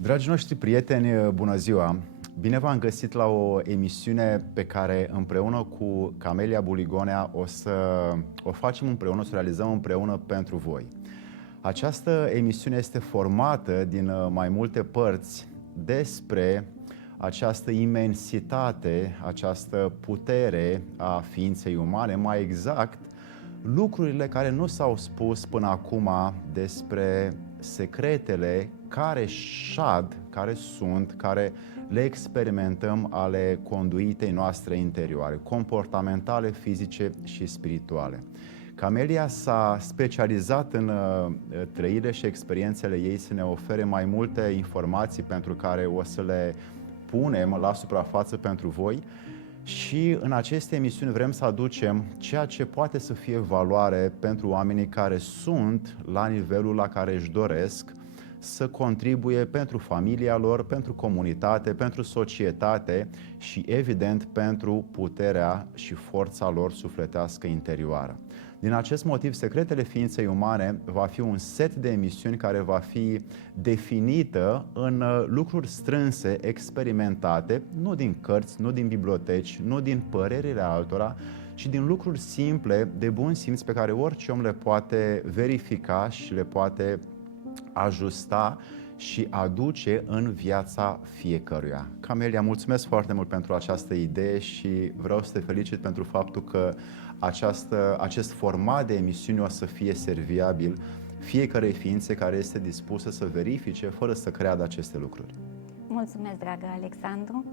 Dragii noștri prieteni, bună ziua! Bine v-am găsit la o emisiune pe care împreună cu Camelia Buligonea o facem împreună, o să o realizăm împreună pentru voi. Această emisiune este formată din mai multe părți despre această imensitate, această putere a ființei umane, mai exact lucrurile care nu s-au spus până acum despre secretele care le experimentăm ale conduitei noastre interioare, comportamentale, fizice și spirituale. Camelia s-a specializat în trăirile și experiențele ei să ne ofere mai multe informații pentru care o să le punem la suprafață pentru voi. Și în aceste emisiuni vrem să aducem ceea ce poate să fie valoare pentru oamenii care sunt la nivelul la care își doresc să contribuie pentru familia lor, pentru comunitate, pentru societate și, evident, pentru puterea și forța lor sufletească interioară. Din acest motiv, Secretele Ființei Umane va fi un set de emisiuni care va fi definită în lucruri strânse, experimentate, nu din cărți, nu din biblioteci, nu din părerile altora, ci din lucruri simple, de bun simț, pe care orice om le poate verifica și le poate ajusta și aduce în viața fiecăruia. Camelia, mulțumesc foarte mult pentru această idee și vreau să te felicit pentru faptul că acest format de emisiune o să fie serviabil fiecarei ființe care este dispusă să verifice fără să creadă aceste lucruri. Mulțumesc, dragă Alexandru!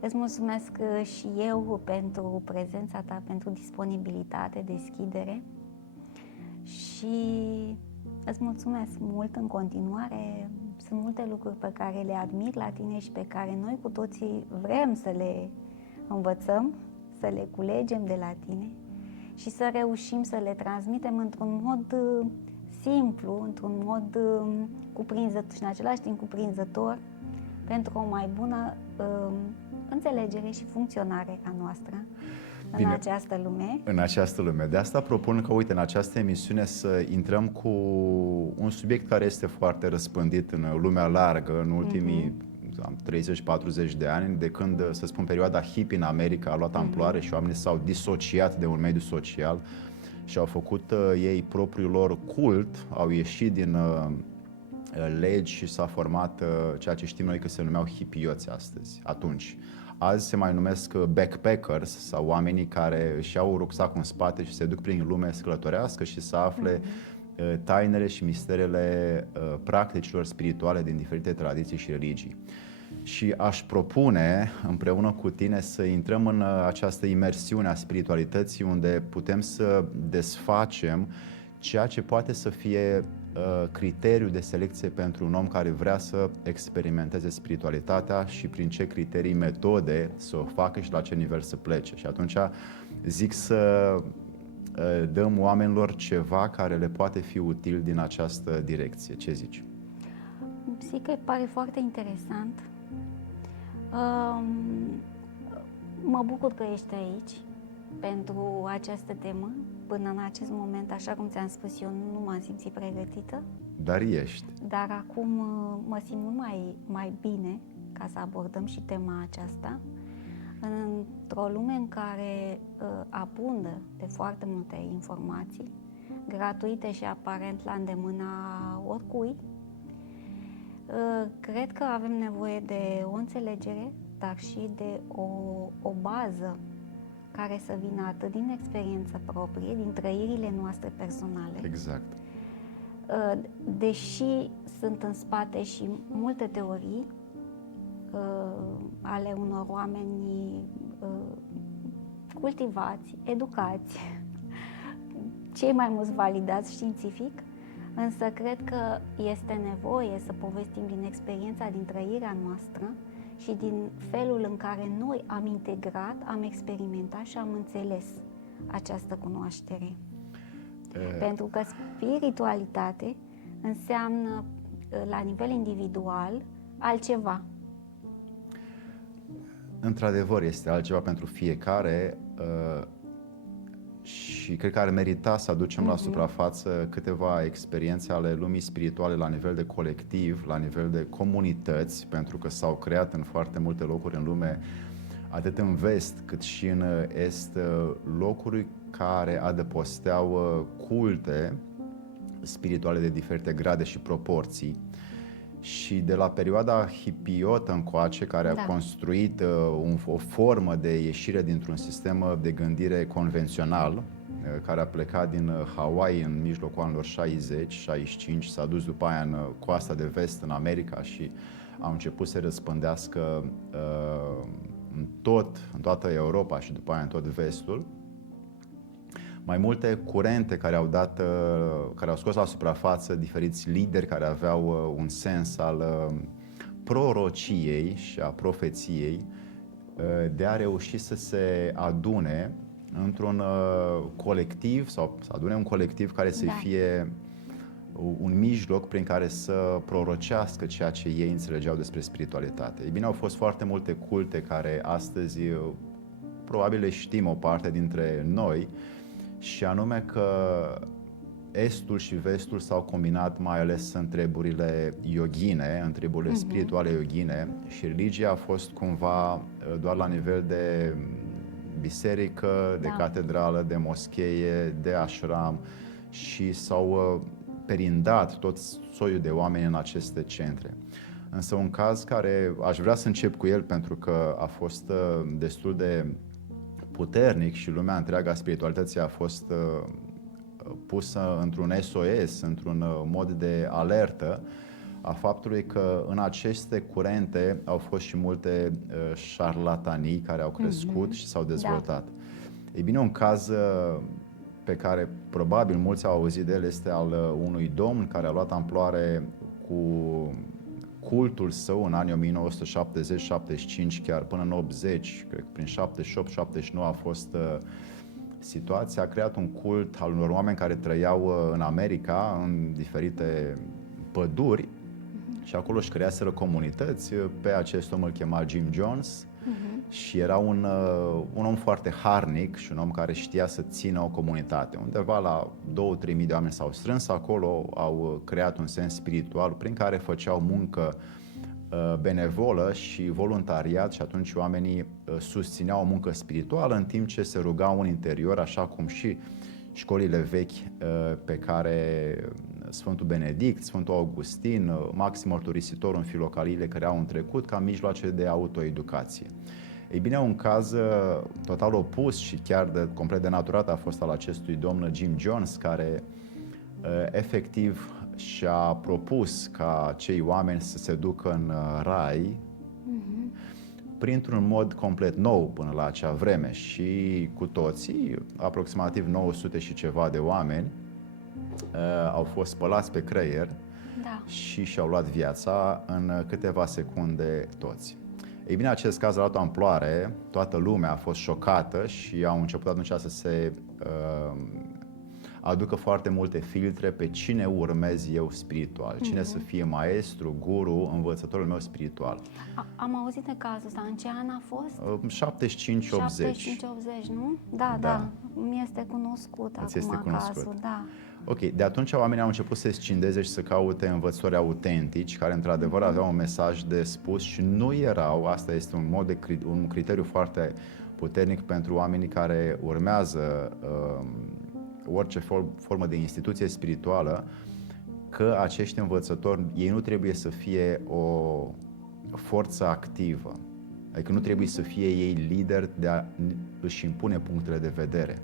Îți mulțumesc și eu pentru prezența ta, pentru disponibilitate, deschidere și îți mulțumesc mult în continuare. Sunt multe lucruri pe care le admir la tine și pe care noi cu toții vrem să le învățăm, să le culegem de la tine și să reușim să le transmitem într-un mod simplu, într-un mod cuprinzător și în același timp cuprinzător pentru o mai bună înțelegere și funcționare a noastră. Bine, în această lume. În această lume. De asta propun că, uite, în această emisiune să intrăm cu un subiect care este foarte răspândit în lumea largă, în ultimii 30-40 de ani, de când, să spun, perioada hippie în America a luat amploare și oamenii s-au disociat de un mediu social și au făcut ei propriul lor cult, au ieșit din legi și s-a format ceea ce știm noi că se numeau hippioți astăzi, atunci. Azi se mai numesc backpackers sau oamenii care își iau rucsacul în spate și se duc prin lume să călătorească și să afle tainele și misterele practicilor spirituale din diferite tradiții și religii. Și aș propune împreună cu tine să intrăm în această imersiune a spiritualității unde putem să desfacem ceea ce poate să fie criteriu de selecție pentru un om care vrea să experimenteze spiritualitatea și prin ce criterii, metode să o facă și la ce nivel să plece. Și atunci zic să dăm oamenilor ceva care le poate fi util din această direcție. Ce zici? Zic că pare foarte interesant. Mă bucur că ești aici pentru această temă. Până în acest moment, așa cum ți-am spus eu, nu m-am simțit pregătită. Dar ești. Dar acum mă simt mult mai bine ca să abordăm și tema aceasta. Într-o lume în care abundă de foarte multe informații, gratuite și aparent la îndemâna oricui, cred că avem nevoie de o înțelegere, dar și de o bază care să vină atât din experiență proprie, din trăirile noastre personale. Exact. Deși sunt în spate și multe teorii ale unor oameni cultivați, educați, cei mai mulți validați științific, însă cred că este nevoie să povestim din experiența, din trăirea noastră și din felul în care noi am integrat, am experimentat și am înțeles această cunoaștere. Pentru că spiritualitate înseamnă, la nivel individual, altceva. Într-adevăr, este altceva pentru fiecare și și cred că ar merita să aducem la suprafață câteva experiențe ale lumii spirituale la nivel de colectiv, la nivel de comunități, pentru că s-au creat în foarte multe locuri în lume, atât în vest cât și în est, locuri care adăposteau culte spirituale de diferite grade și proporții. Și de la perioada hipiotă încoace, care a construit o formă de ieșire dintr-un sistem de gândire convențional, care a plecat din Hawaii în mijlocul anilor 60-65, s-a dus după aia în coasta de vest, în America, și a început să răspândească în toată Europa și după aia în tot vestul. Mai multe curente care au scos la suprafață diferiți lideri care aveau un sens al prorociei și a profeției, de a reuși să se adune într-un colectiv, sau să adune un colectiv care să fie un mijloc prin care să prorocească ceea ce ei înțelegeau despre spiritualitate. Ei bine, au fost foarte multe culte care astăzi probabil le știm o parte dintre noi, și anume că estul și vestul s-au combinat mai ales în treburile yoghine, în treburile spirituale yoghine, și religia a fost cumva doar la nivel de biserică, de catedrală, de moschee, de ashram, și s-au perindat tot soiul de oameni în aceste centre. Însă un caz care aș vrea să încep cu el pentru că a fost destul de puternic și lumea întreagă a spiritualității a fost pusă într-un SOS, într-un mod de alertă a faptului că în aceste curente au fost și multe șarlatanii care au crescut și s-au dezvoltat. Ei bine, un caz pe care probabil mulți au auzit de el este al unui domn care a luat amploare cu cultul său în anii 1970-75, chiar până în 80, cred că prin 78-79 a fost situația. A creat un cult al unor oameni care trăiau în America, în diferite păduri, și acolo își creaseră comunități. Pe acest om îl chema Jim Jones și era un om foarte harnic și un om care știa să țină o comunitate. Undeva la 2-3 mii de oameni s-au strâns acolo, au creat un sens spiritual prin care făceau muncă benevolă și voluntariat, și atunci oamenii susțineau o muncă spirituală în timp ce se rugau în interior, așa cum și școlile vechi pe care Sfântul Benedict, Sfântul Augustin, Maxim Mărturisitorul în filocaliile care au în trecut ca mijloace de autoeducație. Ei bine, un caz total opus și chiar complet denaturat a fost al acestui domn Jim Jones, care efectiv și-a propus ca cei oameni să se ducă în rai printr-un mod complet nou până la acea vreme, și cu toții, aproximativ 900 și ceva de oameni, au fost spălați pe creier și și-au luat viața în câteva secunde toți. Ei bine, acest caz a luat o amploare, toată lumea a fost șocată și au început atunci să se aducă foarte multe filtre pe cine urmez eu spiritual, cine să fie maestru, guru, învățătorul meu spiritual. Am auzit de cazul ăsta. În ce an a fost? 75-80. 75-80, nu? Da. Mi este cunoscut acum cazul, da. Ok, de atunci oamenii au început să se scindeze și să caute învățători autentici, care într-adevăr aveau un mesaj de spus și nu erau, asta este un criteriu foarte puternic pentru oamenii care urmează orice formă de instituție spirituală, că acești învățători, ei nu trebuie să fie o forță activă, adică nu trebuie să fie ei lideri de a își impune punctele de vedere.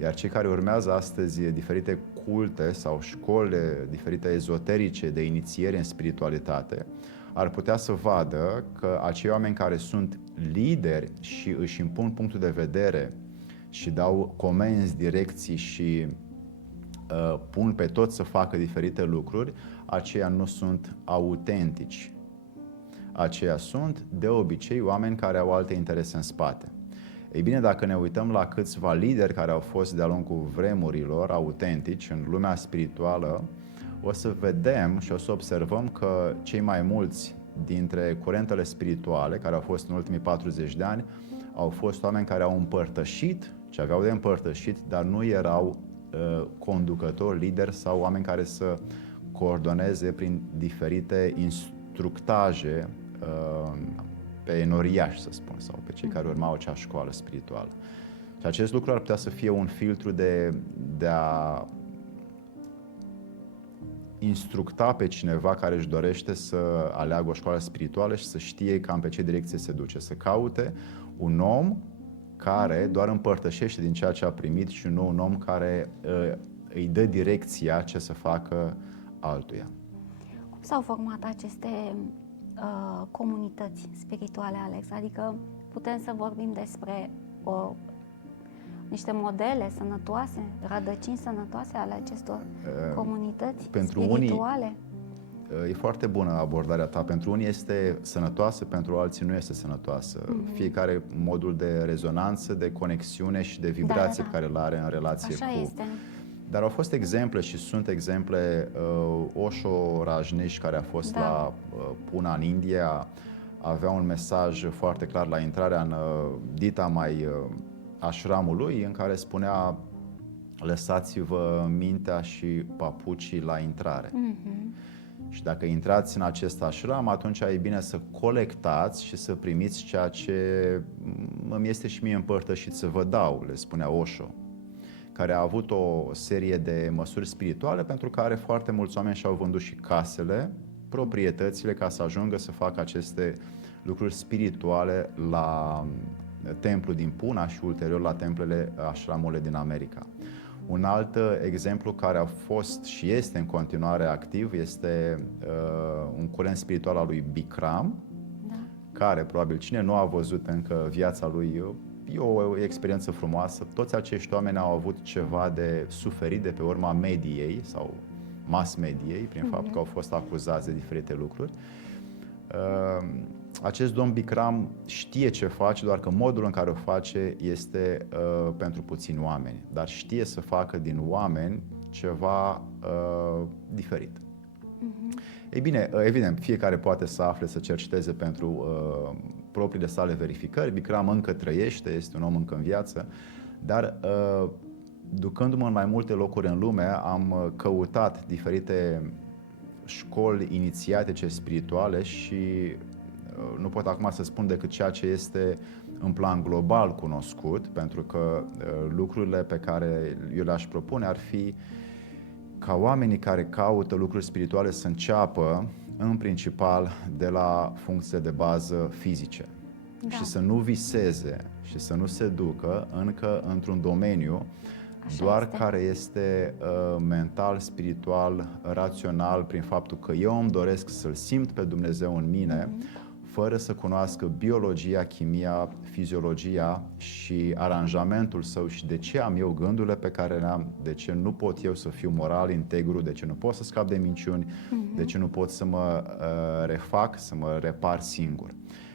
Iar cei care urmează astăzi diferite culte sau școli diferite ezoterice de inițiere în spiritualitate ar putea să vadă că acei oameni care sunt lideri și își impun punctul de vedere și dau comenzi, direcții și pun pe toți să facă diferite lucruri, aceia nu sunt autentici. Aceia sunt, de obicei, oameni care au alte interese în spate. Ei bine, dacă ne uităm la câțiva lideri care au fost de-a lungul vremurilor autentici în lumea spirituală, o să vedem și o să observăm că cei mai mulți dintre curentele spirituale care au fost în ultimii 40 de ani au fost oameni care au împărtășit și aveau de împărtășit, dar nu erau conducători, lideri sau oameni care să coordoneze prin diferite instructaje pe enoriași, să spun, sau pe cei care urmau acea școală spirituală. Și acest lucru ar putea să fie un filtru de a instructa pe cineva care își dorește să aleagă o școală spirituală și să știe cam pe ce direcție se duce, să caute un om care doar împărtășește din ceea ce a primit și nu un om care îi dă direcția ce să facă altuia. Cum s-au format aceste comunități spirituale, Alex? Adică putem să vorbim despre niște modele sănătoase, rădăcini sănătoase ale acestor comunități spirituale? E foarte bună abordarea ta. Pentru unii este sănătoasă, pentru alții nu este sănătoasă. Fiecare modul de rezonanță, de conexiune și de vibrație care îl are în relație Așa cu... este. Dar au fost exemple și sunt exemple. Osho Rajneesh, care a fost la Pune în India, avea un mesaj foarte clar la intrarea în dita mai ashramul lui, în care spunea: lăsați-vă mintea și papucii la intrare. Și dacă intrați în acest ashram, atunci e bine să colectați și să primiți ceea ce îmi este și mie împărtășit să vă dau, le spunea Osho, care a avut o serie de măsuri spirituale pentru care foarte mulți oameni și-au vândut și casele, proprietățile, ca să ajungă să facă aceste lucruri spirituale la templul din Pune și ulterior la templele ashramurile din America. Un alt exemplu care a fost și este în continuare activ este un curent spiritual al lui Bikram, care probabil cine nu a văzut încă viața lui, e o experiență frumoasă. Toți acești oameni au avut ceva de suferit de pe urma mediei sau mass mediei, prin faptul că au fost acuzați de diferite lucruri. Acest domn Bikram știe ce face, doar că modul în care o face este pentru puțini oameni, dar știe să facă din oameni ceva diferit. Ei bine, evident, fiecare poate să afle, să cerceteze pentru propriile sale verificări. Bikram încă trăiește, este un om încă în viață, dar ducându-mă în mai multe locuri în lume, am căutat diferite școli inițiatice spirituale și nu pot acum să spun decât ceea ce este în plan global cunoscut, pentru că lucrurile pe care eu le-aș propune ar fi ca oamenii care caută lucruri spirituale să înceapă în principal de la funcțiile de bază fizice și să nu viseze și să nu se ducă încă într-un domeniu care este mental, spiritual, rațional, prin faptul că eu îmi doresc să-L simt pe Dumnezeu în mine, fără să cunoască biologia, chimia, fiziologia și aranjamentul său și de ce am eu gândurile pe care le-am, de ce nu pot eu să fiu moral, integru, de ce nu pot să scap de minciuni, de ce nu pot să mă refac, să mă repar singur.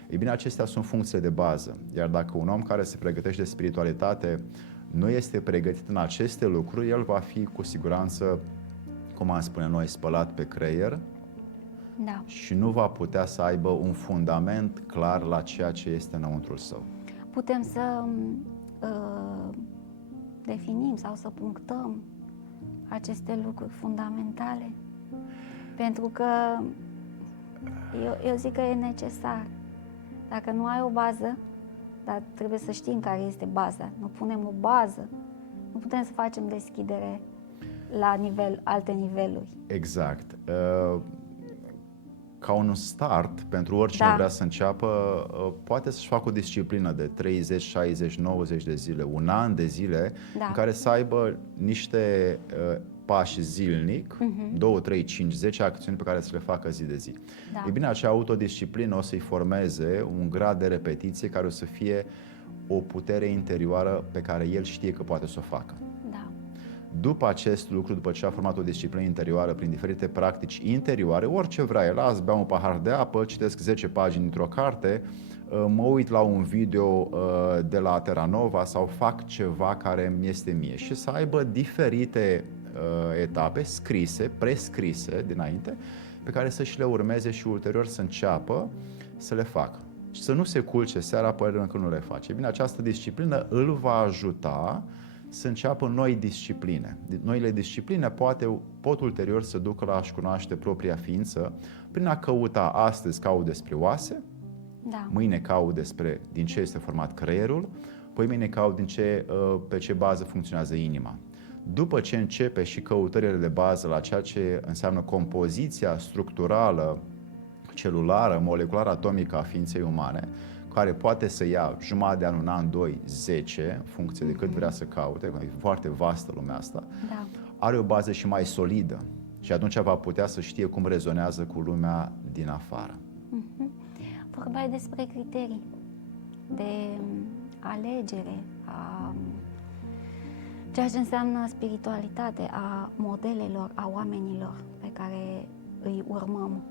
Ei bine, acestea sunt funcțiile de bază, iar dacă un om care se pregătește de spiritualitate nu este pregătit în aceste lucruri, el va fi cu siguranță, cum am spune noi, spălat pe creier, și nu va putea să aibă un fundament clar la ceea ce este înăuntrul său. Putem să definim sau să punctăm aceste lucruri fundamentale? Pentru că eu zic că e necesar. Dacă nu ai o bază, dar trebuie să știm care este baza. Nu punem o bază, nu putem să facem deschidere la alte niveluri. Exact. Ca un start, pentru oricine vrea să înceapă, poate să-și facă o disciplină de 30, 60, 90 de zile, un an de zile, în care să aibă niște pași zilnic, 2, 3, 5, 10 acțiuni pe care să le facă zi de zi. E bine, acea autodisciplină o să-i formeze un grad de repetiție care o să fie o putere interioară pe care el știe că poate să o facă. După acest lucru, după ce a format o disciplină interioară prin diferite practici interioare, orice vrea el, azi beau un pahar de apă, citesc 10 pagini dintr-o carte, mă uit la un video de la Terranova sau fac ceva care mi este mie și să aibă diferite etape scrise, prescrise dinainte, pe care să și le urmeze și ulterior să înceapă să le facă. și să nu se culce seara până când nu le face. Bine, această disciplină îl va ajuta să înceapă noi discipline. Noile discipline pot ulterior să ducă la a-și cunoaște propria ființă prin a căuta. Astăzi caut despre oase, Da. mâine caut despre din ce este format creierul, păi mâine caut pe ce bază funcționează inima. După ce începe și căutările de bază la ceea ce înseamnă compoziția structurală, celulară, moleculară, atomică a ființei umane, care poate să ia jumătate de an, un an, 2, 10, în funcție de cât vrea să caute, e foarte vastă lumea asta, Da. are o bază și mai solidă și atunci va putea să știe cum rezonează cu lumea din afară. Vorbeai despre criterii de alegere a ceea ce înseamnă spiritualitate, a modelelor, a oamenilor pe care îi urmăm.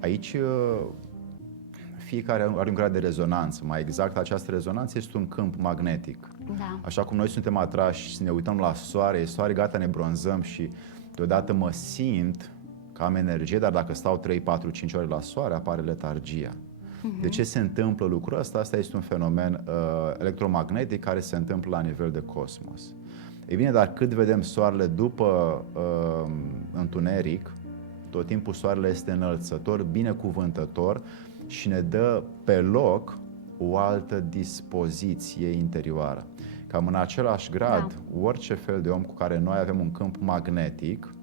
Aici fiecare are un grad de rezonanță. Mai exact, această rezonanță este un câmp magnetic. Da. Așa cum noi suntem atrași și ne uităm la soare, soare, gata, ne bronzăm și deodată mă simt că am energie, dar dacă stau 3, 4, 5 ore la soare, apare letargia. De ce se întâmplă lucrul ăsta? Asta este un fenomen electromagnetic care se întâmplă la nivel de cosmos. Ei bine, dar cât vedem soarele după întuneric, tot timpul soarele este înălțător, binecuvântător și ne dă pe loc o altă dispoziție interioară. Cam în același grad, orice fel de om cu care noi avem un câmp magnetic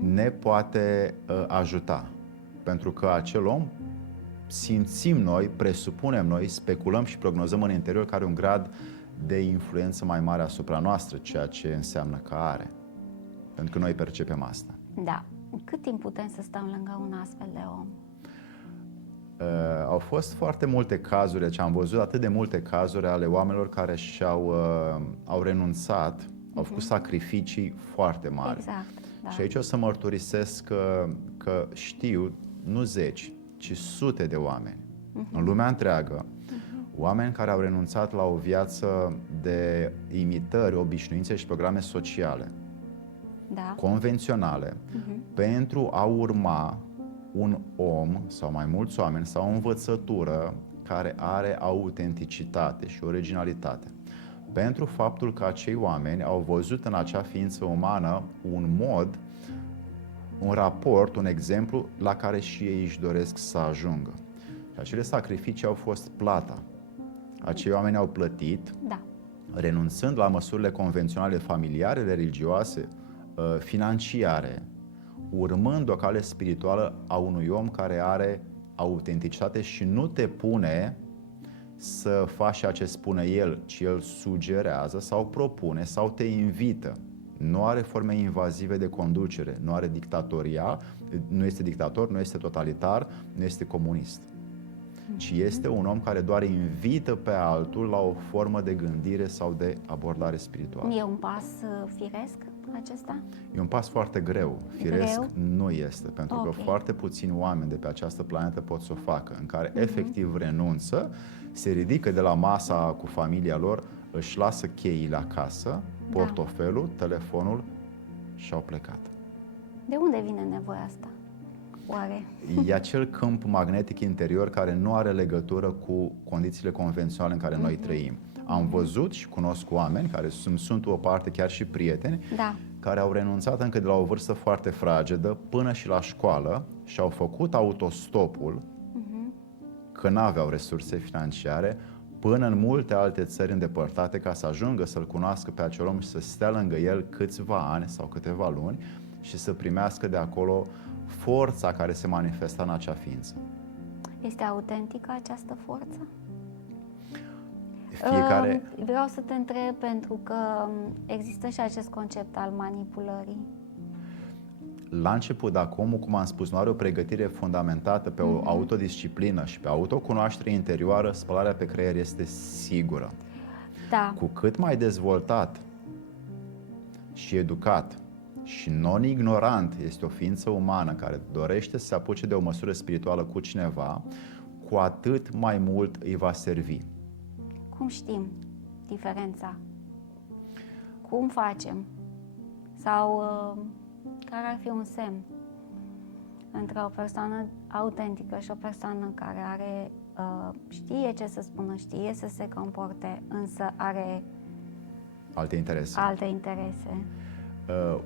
ne poate ajuta. Pentru că acel om simțim noi, presupunem noi, speculăm și prognozăm în interior că are un grad de influență mai mare asupra noastră, ceea ce înseamnă că are. Pentru că noi percepem asta. Da. Cât timp putem să stăm lângă un astfel de om? Au fost foarte multe cazuri, deci am văzut atât de multe cazuri ale oamenilor care au renunțat, au făcut sacrificii foarte mari. Exact. Da. Și aici o să mărturisesc că știu, nu zeci, ci sute de oameni în lumea întreagă, oameni care au renunțat la o viață de imitări, obișnuințe și programe sociale, convenționale, pentru a urma un om sau mai mulți oameni sau o învățătură care are autenticitate și originalitate. Pentru faptul că acei oameni au văzut în acea ființă umană un mod, un raport, un exemplu la care și ei își doresc să ajungă. Și acele sacrificii au fost plata. Acei oameni au plătit, renunțând la măsurile convenționale familiare, religioase, financiare, urmând o cale spirituală a unui om care are autenticitate și nu te pune să faci ceea ce spune el, ci el sugerează sau propune sau te invită. Nu are forme invazive de conducere, nu are dictatoria, nu este dictator, nu este totalitar, nu este comunist. Ci este un om care doar invită pe altul la o formă de gândire sau de abordare spirituală. E un pas firesc acesta? E un pas foarte greu. Firesc nu este, pentru că foarte puțini oameni de pe această planetă pot să o facă, în care efectiv renunță, se ridică de la masa cu familia lor, își lasă cheile acasă, portofelul, telefonul și au plecat. De unde vine nevoia asta? Oare? E acel câmp magnetic interior care nu are legătură cu condițiile convenționale în care noi trăim. Am văzut și cunosc oameni care sunt o parte chiar și prieteni, care au renunțat încă de la o vârstă foarte fragedă până și la școală și au făcut autostopul, că n-aveau resurse financiare, până în multe alte țări îndepărtate ca să ajungă să-l cunoască pe acel om și să stea lângă el câțiva ani sau câteva luni și să primească de acolo forța care se manifesta în acea ființă. Este autentică această forță? Fiecare... Vreau să te întreb pentru că există și acest concept al manipulării. La început, dacă omul, cum am spus, nu are o pregătire fundamentată pe o autodisciplină și pe autocunoaștere interioară, spălarea pe creier este sigură. Cu cât mai dezvoltat și educat și non-ignorant este o ființă umană care dorește să se apuce de o măsură spirituală cu cineva, cu atât mai mult îi va servi. Cum știm diferența? Cum facem? Sau care ar fi un semn pentru o persoană autentică și o persoană care are, știe ce să spună, știe să se comporte, însă are Alte interese. alte interese.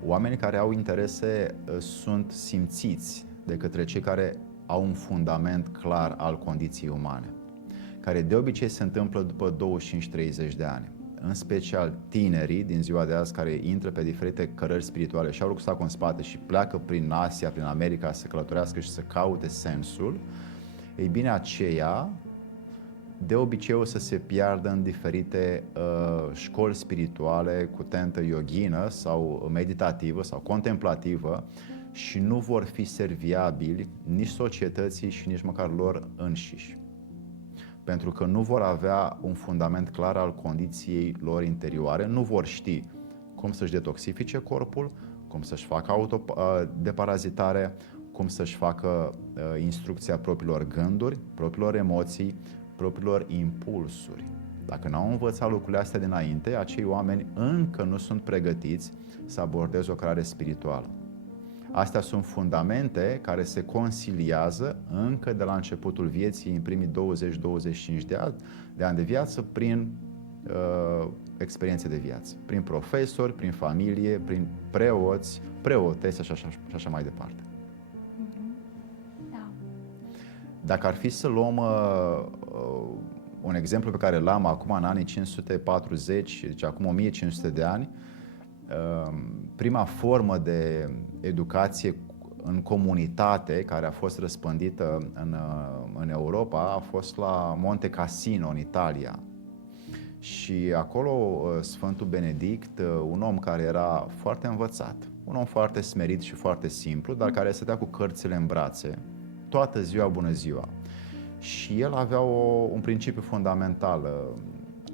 Oamenii care au interese sunt simțiți de către cei care au un fundament clar al condiției umane, care de obicei se întâmplă după 25-30 de ani. În special tinerii din ziua de azi care intră pe diferite cărări spirituale și au rucsacul în spate și pleacă prin Asia, prin America să călătorească și să caute sensul, ei bine, aceia de obicei o să se piardă în diferite școli spirituale cu tentă yoghină sau meditativă sau contemplativă și nu vor fi serviabili nici societății și nici măcar lor înșiși. Pentru că nu vor avea un fundament clar al condiției lor interioare, nu vor ști cum să-și detoxifice corpul, cum să-și facă deparazitare, cum să-și facă instrucția propriilor gânduri, propriilor emoții, propriilor impulsuri. Dacă n-au învățat lucrurile astea dinainte, acei oameni încă nu sunt pregătiți să abordeze o cărare spirituală. Astea sunt fundamente care se consiliază încă de la începutul vieții, în primii 20-25 de ani de viață, prin experiențe de viață, prin profesori, prin familie, prin preoți, preotese și așa mai departe. Da. Dacă ar fi să luăm un exemplu pe care l-am acum în anii 540, deci acum 1500 de ani, prima formă de educație în comunitate care a fost răspândită în Europa a fost la Monte Cassino, în Italia. Și acolo Sfântul Benedict, un om care era foarte învățat, un om foarte smerit și foarte simplu, dar care stătea cu cărțile în brațe, toată ziua, bună ziua. Și el avea un principiu fundamental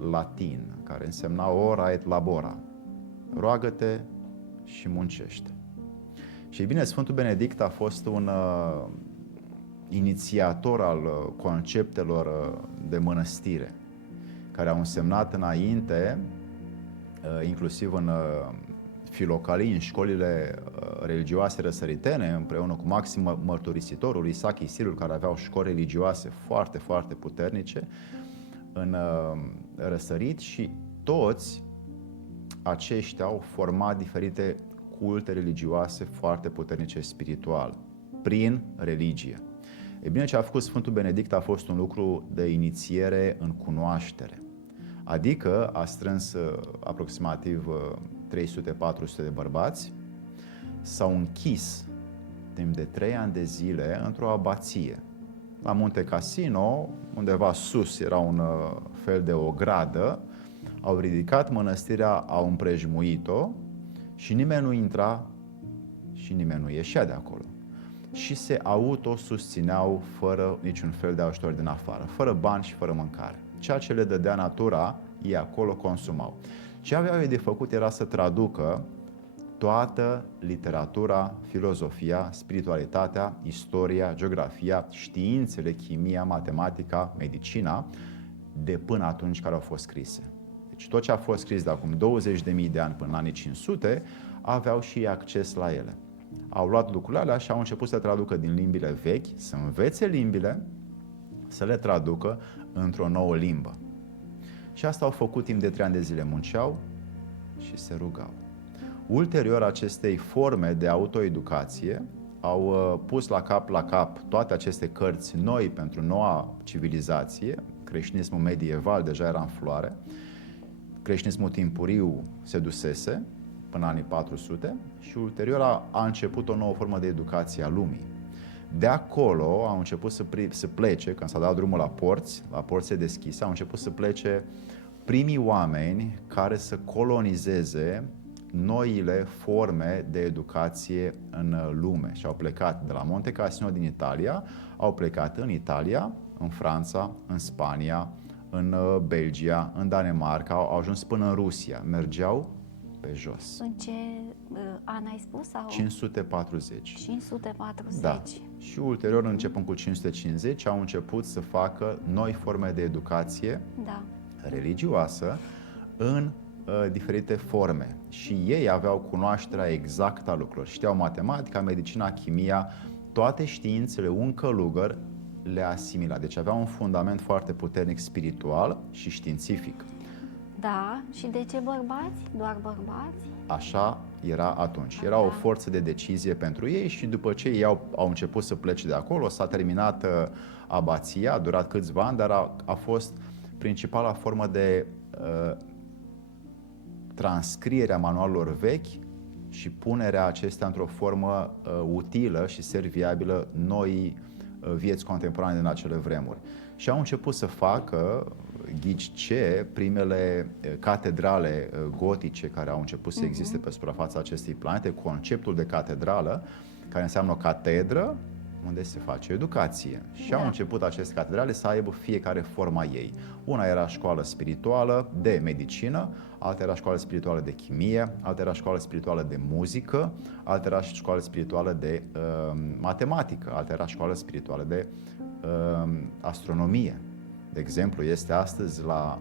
latin, care însemna ora et labora. Roagă-te și muncește. Și bine, Sfântul Benedict a fost un inițiator al conceptelor de mănăstire, care au însemnat înainte, inclusiv în filocalii, în școlile religioase răsăritene, împreună cu Maxim Mărturisitorul, Isaac Isilul, care aveau școli religioase foarte, foarte puternice în răsărit, și toți aceștia au format diferite culte religioase foarte puternice spiritual, prin religie. E bine, ce a făcut Sfântul Benedict a fost un lucru de inițiere în cunoaștere. Adică a strâns aproximativ 300-400 de bărbați, s-au închis timp de 3 ani de zile într-o abație. La Monte Cassino, undeva sus era un fel de ogradă, au ridicat mănăstirea, au împrejmuit-o și nimeni nu intra și nimeni nu ieșea de acolo. Și se autosusțineau fără niciun fel de ajutor din afară, fără bani și fără mâncare. Ceea ce le dădea natura, ei acolo consumau. Ce aveau ei de făcut era să traducă toată literatura, filozofia, spiritualitatea, istoria, geografia, științele, chimia, matematica, medicina, de până atunci care au fost scrise. Deci tot ce a fost scris de acum 20.000 de ani până în anii 500, aveau și acces la ele. Au luat lucrurile alea și au început să traducă din limbile vechi, să învețe limbile, să le traducă într-o nouă limbă. Și asta au făcut timp de 3 ani de zile, munceau și se rugau. Ulterior acestei forme de autoeducație au pus la cap toate aceste cărți noi pentru noua civilizație. Creștinismul medieval deja era în floare, creștinismul timpuriu se dusese până anii 400 și ulterior a început o nouă formă de educație a lumii. De acolo au început să plece, când s-a dat drumul la porțile deschise, au început să plece primii oameni care să colonizeze noile forme de educație în lume. Și au plecat de la Monte Cassino din Italia, au plecat în Italia, în Franța, în Spania, în Belgia, în Danemarca, au ajuns până în Rusia. Mergeau pe jos. În ce an ai spus? Sau? 540. 540. Da. Și ulterior, începând cu 550, au început să facă noi forme de educație religioasă în diferite forme. Și ei aveau cunoașterea exactă a lucrurilor. Știau matematica, medicina, chimia, toate științele, un călugăr le asimila. Deci avea un fundament foarte puternic spiritual și științific. Da, și de ce bărbați? Doar bărbați? Așa era atunci. Era o forță de decizie pentru ei și după ce ei au început să plece de acolo, s-a terminat abația, a durat câțiva ani, dar a fost principala formă de transcriere a manualelor vechi și punerea acestea într-o formă utilă și serviabilă noi vieți contemporane din acele vremuri. Și au început să facă, ghici ce, primele catedrale gotice care au început să existe pe suprafața acestei planete, conceptul de catedrală, care înseamnă o catedră unde se face educație. Și au început aceste catedrale să aibă fiecare forma ei. Una era școală spirituală de medicină, alta era școală spirituală de chimie, alta era școală spirituală de muzică, alta era școală spirituală de matematică, alta era școală spirituală de astronomie. De exemplu, este astăzi la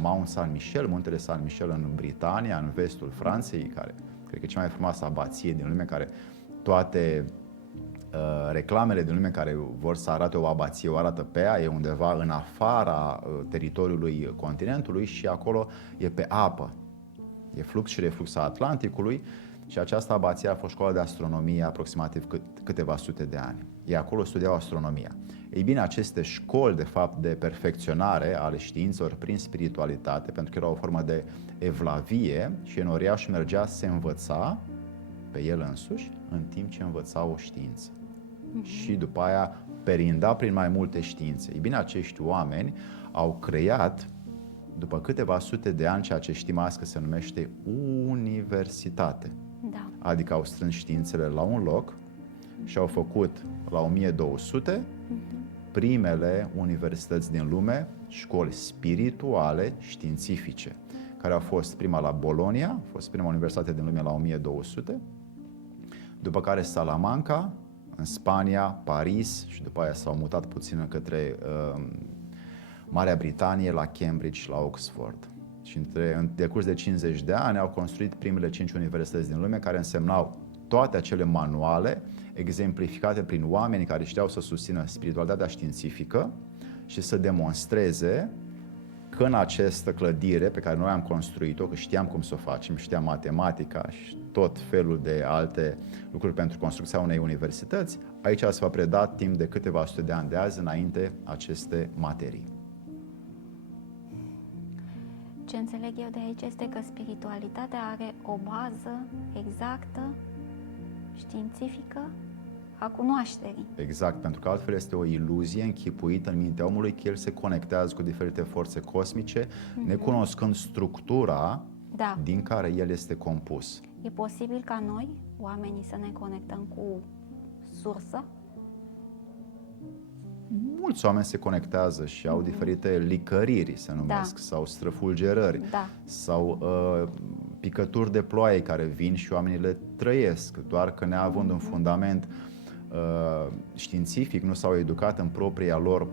Mount Saint Michel, muntele Saint Michel în Britania, în vestul Franței, care cred că e cea mai frumoasă abație din lume, care toate reclamele din lume care vor să arate o abație o arată pe ea, e undeva în afara teritoriului continentului și acolo e pe apă. E flux și reflux a Atlanticului și această abație a fost școală de astronomie aproximativ câteva sute de ani. Ei acolo studiau astronomia. Ei bine, aceste școli, de fapt, de perfecționare ale științelor prin spiritualitate, pentru că era o formă de evlavie și enoriașul mergea să se învăța pe el însuși, în timp ce învăța o știință. Și după aia perinda prin mai multe științe. Ei bine, acești oameni au creat, după câteva sute de ani, ceea ce știm azi că se numește universitate. Da. Adică au strâns științele la un loc și au făcut la 1200 primele universități din lume, școli spirituale, științifice, care au fost prima la Bologna, a fost prima universitate din lume la 1200, după care Salamanca, în Spania, Paris și după aia s-au mutat puțin către Marea Britanie, la Cambridge și la Oxford. Și în decurs de 50 de ani au construit primele 5 universități din lume, care însemnau toate acele manuale exemplificate prin oameni care știau să susțină spiritualitatea științifică și să demonstreze că în această clădire pe care noi am construit-o, că știam cum să o facem, știam matematica și tot felul de alte lucruri pentru construcția unei universități, aici se va preda timp de câteva sute de ani de azi înainte aceste materii. Ce înțeleg eu de aici este că spiritualitatea are o bază exactă, științifică, a cunoașterii. Exact, pentru că altfel este o iluzie închipuită în mintea omului că el se conectează cu diferite forțe cosmice, necunoscând structura din care el este compus. E posibil ca noi, oamenii, să ne conectăm cu sursa? Mulți oameni se conectează și au diferite licăriri, se numesc, sau străfulgerări, sau picături de ploaie care vin și oamenii le trăiesc, doar că neavând un fundament științific, nu s-au educat în propria lor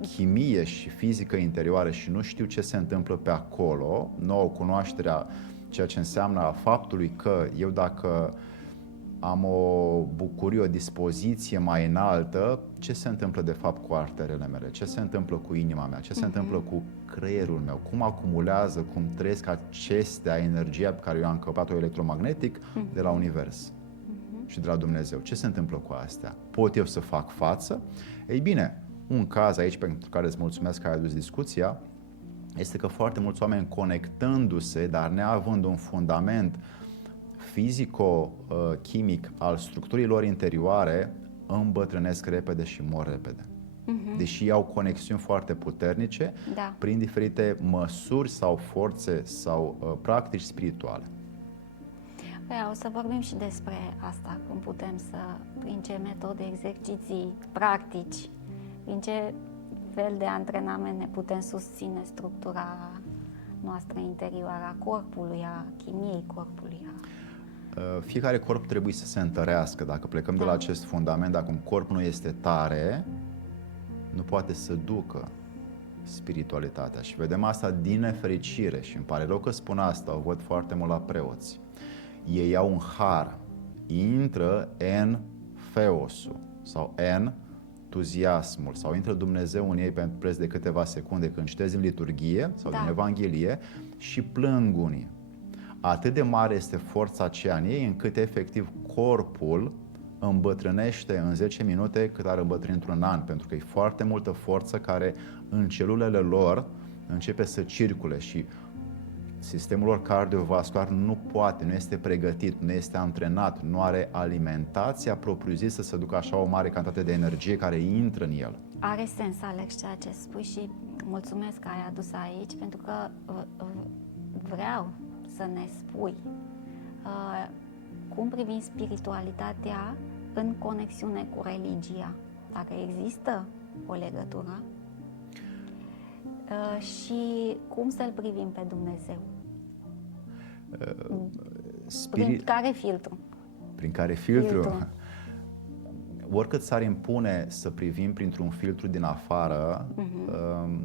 chimie și fizică interioară și nu știu ce se întâmplă pe acolo, nu au cunoașterea ceea ce înseamnă a faptului că eu dacă am o bucurie, o dispoziție mai înaltă, ce se întâmplă de fapt cu arterele mele, ce se întâmplă cu inima mea, ce se întâmplă cu creierul meu, cum acumulează, cum trăiesc acestea energia pe care eu am căpat-o electromagnetic de la univers și de la Dumnezeu. Ce se întâmplă cu astea? Pot eu să fac față? Ei bine, un caz aici pentru care îți mulțumesc că ai adus discuția este că foarte mulți oameni conectându-se, dar neavând un fundament fizico-chimic al structurii lor interioare, îmbătrânesc repede și mor repede. Deși au conexiuni foarte puternice prin diferite măsuri sau forțe sau practici spirituale. O să vorbim și despre asta, cum putem să, prin ce metode, exerciții, practici, prin ce fel de antrenament ne putem susține structura noastră interioară, a corpului, a chimiei corpului. Fiecare corp trebuie să se întărească. Dacă plecăm de la acest fundament, dacă un corp nu este tare, nu poate să ducă spiritualitatea. Și vedem asta din nefericire și îmi pare rău că spun asta, o văd foarte mult la preoți. Ei au un har, intră în feosul sau entuziasmul sau intră Dumnezeu în ei pentru preț de câteva secunde când citezi în liturghie sau din Evanghelie și plâng unii. Atât de mare este forța aceea în ei încât efectiv corpul îmbătrânește în 10 minute cât ar îmbătrâni într-un an, pentru că e foarte multă forță care în celulele lor începe să circule și sistemul lor cardiovascular nu poate, nu este pregătit, nu este antrenat, nu are alimentația propriu-zisă să ducă așa o mare cantitate de energie care intră în el. Are sens, Alex, ceea ce spui și mulțumesc că ai adus aici, pentru că vreau să ne spui cum privim spiritualitatea în conexiune cu religia, dacă există o legătură și cum să-L privim pe Dumnezeu. Prin care filtru? Prin care filtru? Oricât s-ar impune să privim printr-un filtru din afară,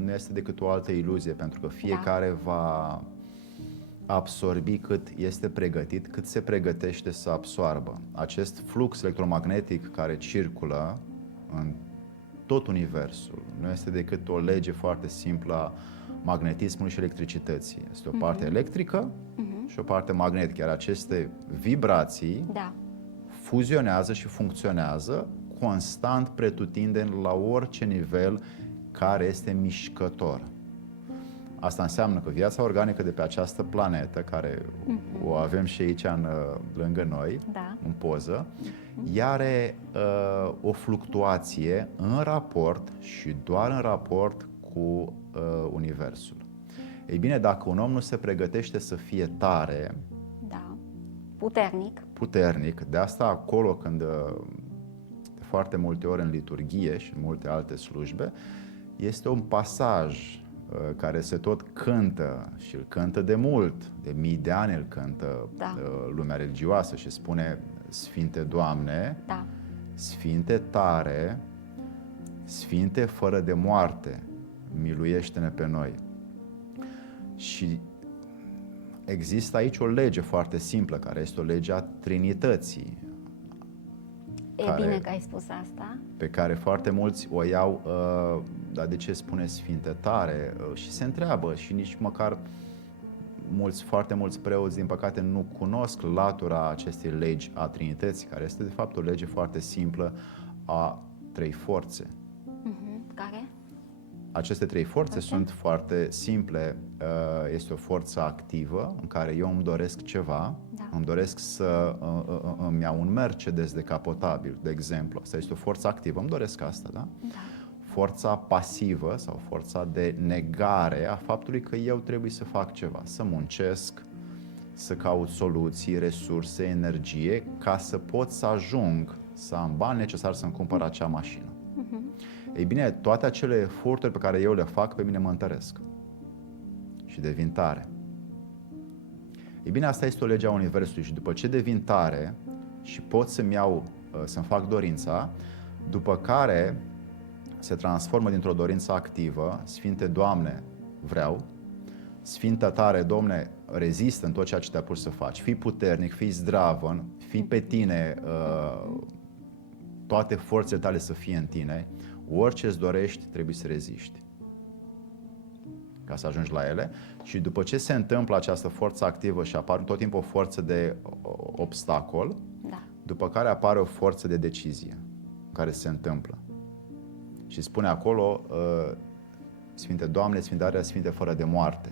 nu este decât o altă iluzie, pentru că fiecare va absorbi cât este pregătit, cât se pregătește să absoarbă. Acest flux electromagnetic care circulă în tot universul nu este decât o lege foarte simplă a magnetismului și electricității. Este o parte electrică și o parte magnetică, iar aceste vibrații fuzionează și funcționează constant, pretutindeni, la orice nivel care este mișcător. Asta înseamnă că viața organică de pe această planetă, care o avem și aici lângă noi, în poză, ea are o fluctuație în raport și doar în raport cu Universul. Ei bine, dacă un om nu se pregătește să fie tare, puternic, de asta acolo când de foarte multe ori în liturghie și în multe alte slujbe, este un pasaj care se tot cântă și îl cântă de mult, de mii de ani îl cântă lumea religioasă și spune: Sfinte Doamne, Sfinte tare, Sfinte fără de moarte, miluiește-ne pe noi. Și există aici o lege foarte simplă, care este o lege a Trinității. Bine că ai spus asta. Pe care foarte mulți o iau, dar de ce spune Sfinte tare? Și se întreabă și nici măcar foarte mulți preoți, din păcate, nu cunosc latura acestei legi a Trinității, care este de fapt o lege foarte simplă a trei forțe. Care? Aceste trei forțe sunt foarte simple. Este o forță activă în care eu îmi doresc ceva, îmi doresc să îmi iau un Mercedes decapotabil, de exemplu. Asta este o forță activă, îmi doresc asta, da? Forța pasivă sau forța de negare a faptului că eu trebuie să fac ceva, să muncesc, să caut soluții, resurse, energie, ca să pot să ajung să am bani necesari să-mi cumpăr acea mașină. Ei bine, toate acele eforturi pe care eu le fac, pe mine mă întăresc și devin tare. Ei bine, asta este o lege a Universului și după ce devin tare și pot să-mi fac dorința, după care se transformă dintr-o dorință activă: Sfinte Doamne, vreau, Sfinte tare, Domne, rezistă în tot ceea ce te-a pus să faci, fii puternic, fii zdravăn, fii pe tine, toate forțele tale să fie în tine, orice îți dorești trebuie să reziști ca să ajungi la ele. Și după ce se întâmplă această forță activă și apare tot timpul o forță de obstacol, după care apare o forță de decizie care se întâmplă. Și spune acolo: Sfinte Doamne, Sfinte, Sfinte fără de moarte.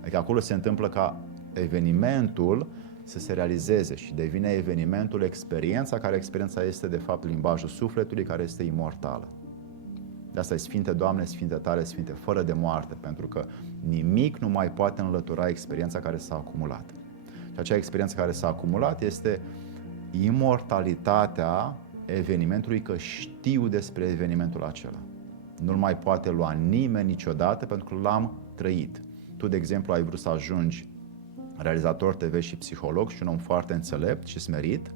Adică acolo se întâmplă ca evenimentul să se realizeze și devine evenimentul experiența, care experiența este de fapt limbajul sufletului, care este imortală. De asta e Sfinte Doamne, Sfinte tare, Sfinte fără de moarte, pentru că nimic nu mai poate înlătura experiența care s-a acumulat. Și acea experiență care s-a acumulat este imortalitatea evenimentului, că știu despre evenimentul acela. Nu-l mai poate lua nimeni niciodată, pentru că l-am trăit. Tu, de exemplu, ai vrut să ajungi realizator TV și psiholog și un om foarte înțelept și smerit.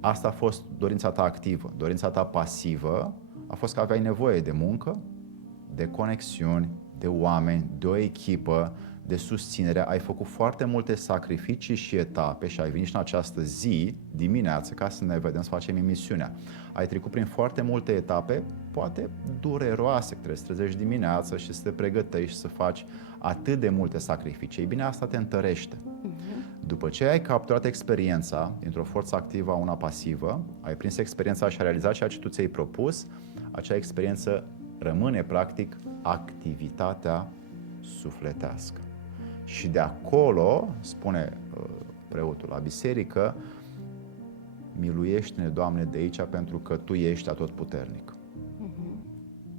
Asta a fost dorința ta activă. Dorința ta pasivă a fost că aveai nevoie de muncă, de conexiuni, de oameni, de o echipă, de susținere, ai făcut foarte multe sacrificii și etape și ai venit și în această zi, dimineață, ca să ne vedem, să facem emisiunea. Ai trecut prin foarte multe etape, poate dureroase, trebuie să te trezești dimineața și să te pregătești și să faci atât de multe sacrificii. Ei bine, asta te întărește. După ce ai capturat experiența dintr-o forță activă a una pasivă, ai prins experiența și ai realizat ceea ce tu ți-ai propus, acea experiență rămâne practic activitatea sufletească. Și de acolo, spune preotul la biserică, miluiește-ne, Doamne, de aici, pentru că Tu ești atotputernic.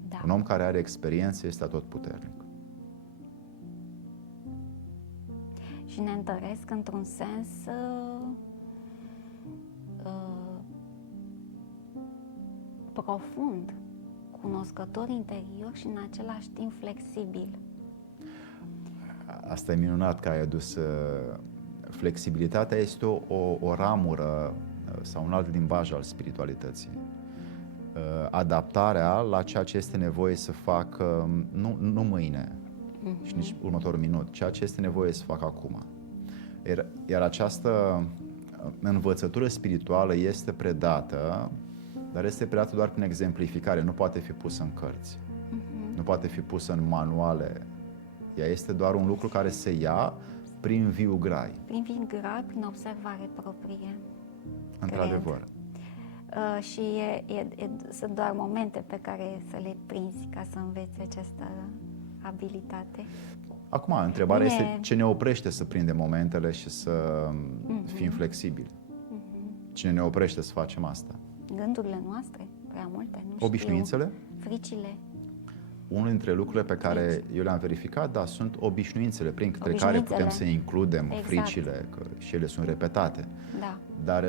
Da. Un om care are experiență este atotputernic. Și ne întăresc într-un sens profund, cunoscător interior și în același timp flexibil. Asta e minunat că ai adus. Flexibilitatea este o ramură sau un alt limbaj al spiritualității. Adaptarea la ceea ce este nevoie să fac nu mâine și nici următorul minut, ceea ce este nevoie să fac acum. Iar această învățătură spirituală este predată, dar este predată doar prin exemplificare, nu poate fi pusă în cărți, nu poate fi pusă în manuale. Ea este doar un lucru care se ia prin viu grai. Prin viu grai, prin observare proprie. Într-adevăr. Și sunt doar momente pe care să le prinzi ca să înveți această abilitate. Acum, întrebarea este ce ne oprește să prindem momentele și să fim flexibili. Cine ne oprește să facem asta? Gândurile noastre, prea multe, nu obișnuințele? Știu, fricile. Unul dintre lucrurile pe care eu le-am verificat, da, sunt obișnuințele prin care putem să includem fricile, că și ele sunt repetate. Da. Dar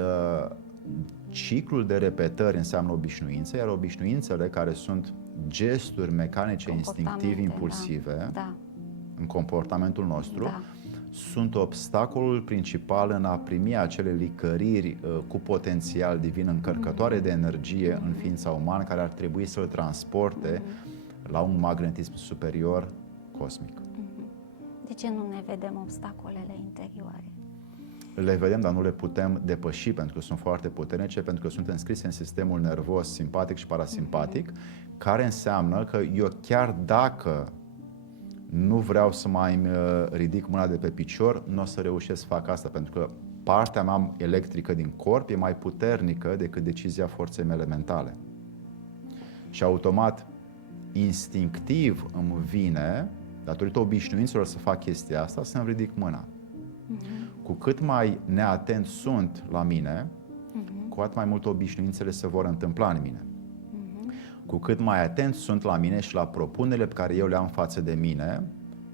ciclul de repetări înseamnă obișnuințe, iar obișnuințele, care sunt gesturi mecanice, instinctive, impulsive, da. în comportamentul nostru, da. sunt obstacolul principal în a primi acele licăriri cu potențial divin, încărcătoare de energie în ființa umană, care ar trebui să-l transporte la un magnetism superior cosmic. De ce nu ne vedem obstacolele interioare? Le vedem, dar nu le putem depăși pentru că sunt foarte puternice, pentru că sunt înscrise în sistemul nervos simpatic și parasimpatic, care înseamnă că eu, chiar dacă nu vreau să mai ridic mâna de pe picior, nu o să reușesc să fac asta, pentru că partea mea electrică din corp e mai puternică decât decizia forței mele mentale. Și automat, instinctiv îmi vine, datorită obișnuințelor să fac chestia asta, să-mi ridic mâna. Cu cât mai neatent sunt la mine, cu atât mai mult obișnuințele se vor întâmpla în mine. Cu cât mai atent sunt la mine și la propunerile pe care eu le am față de mine,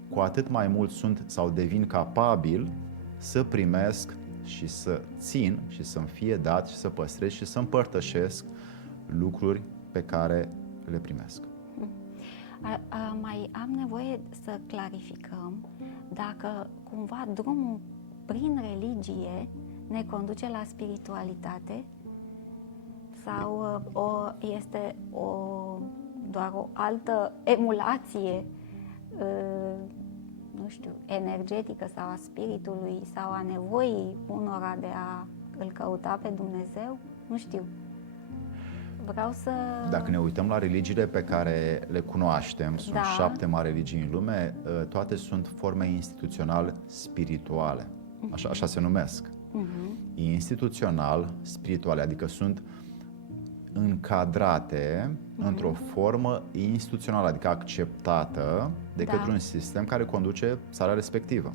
cu atât mai mult sunt sau devin capabil să primesc și să țin și să-mi fie dat și să păstrez și să împărtășesc lucruri pe care le primesc. Mai am nevoie să clarificăm dacă cumva drumul prin religie ne conduce la spiritualitate sau este doar o altă emulație, nu știu, energetică sau a spiritului sau a nevoii unora de a îl căuta pe Dumnezeu? Nu știu. Vreau să... Dacă ne uităm la religiile pe care le cunoaștem, sunt 7 mari religii în lume, toate sunt forme instituțional spirituale. Așa se numesc. Instituțional spirituale, adică sunt încadrate într-o formă instituțională, adică acceptată de către un sistem care conduce țara respectivă.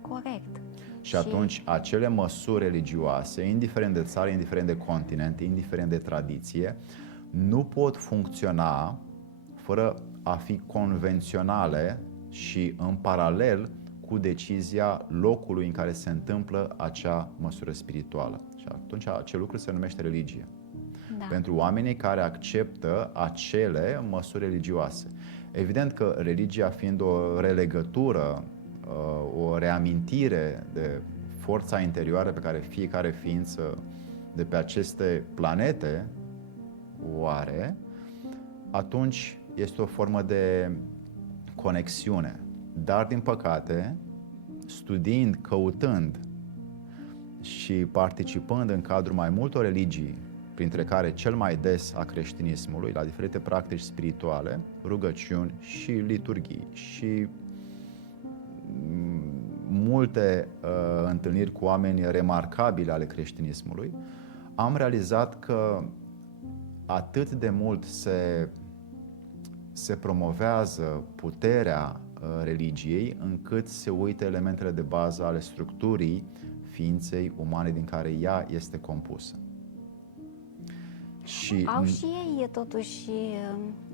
Corect. Și atunci acele măsuri religioase, indiferent de țară, indiferent de continent, indiferent de tradiție, nu pot funcționa fără a fi convenționale și în paralel cu decizia locului în care se întâmplă acea măsură spirituală. Și atunci acel lucru se numește religie. Da. Pentru oamenii care acceptă acele măsuri religioase. Evident că religia, fiind o relegătură, o reamintire de forța interioară pe care fiecare ființă de pe aceste planete o are, atunci este o formă de conexiune Dar, din păcate, studiind, căutând și participând în cadrul mai multor religii, printre care cel mai des a creștinismului, la diferite practici spirituale, rugăciuni și liturghii și multe întâlniri cu oameni remarcabili ale creștinismului, am realizat că atât de mult se promovează puterea religiei, încât se uită elementele de bază ale structurii ființei umane din care ea este compusă. Și au și ei totuși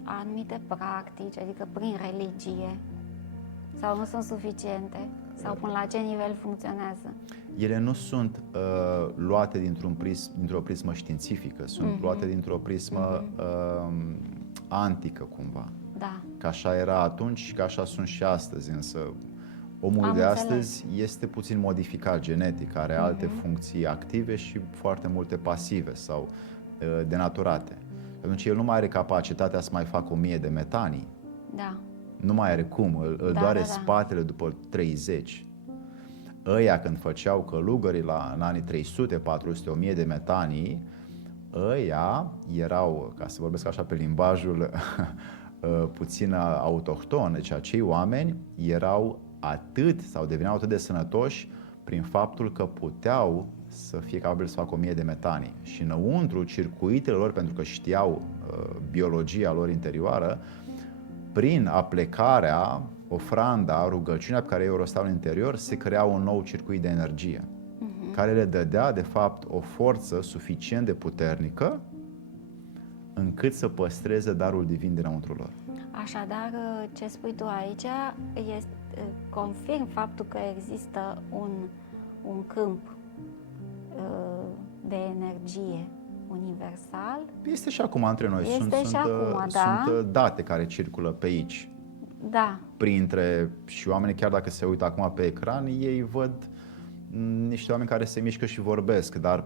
anumite practici, adică prin religie, sau nu sunt suficiente? Sau până la ce nivel funcționează? Ele nu sunt luate dintr-o prismă științifică, sunt luate dintr-o prismă antică cumva. Da. Că așa era atunci și că așa sunt și astăzi, însă omul de astăzi este puțin modificat genetic, are alte funcții active și foarte multe pasive sau denaturate. Atunci el nu mai are capacitatea să mai facă 1000 de metanii. Da. Nu mai are cum, îl doare spatele după 30. Ăia când făceau călugării în anii 300, 400, 1000 de metanii, ăia erau, ca să vorbesc așa pe limbajul puțin autohton, deci acei oameni erau atât sau deveneau atât de sănătoși prin faptul că puteau să fie capabili să facă 1000 de metanii. Și înăuntru, circuitele lor, pentru că știau biologia lor interioară, prin aplecarea, ofranda, rugăciunea pe care ei o rosteau în interior, se crea un nou circuit de energie, care le dădea, de fapt, o forță suficient de puternică încât să păstreze darul divin dinăuntru lor. Așadar, ce spui tu aici confirm faptul că există un câmp de energie universal. Este și acum între noi. Sunt date care circulă pe aici. Da. Printre și oamenii, chiar dacă se uită acum pe ecran, ei văd niște oameni care se mișcă și vorbesc, dar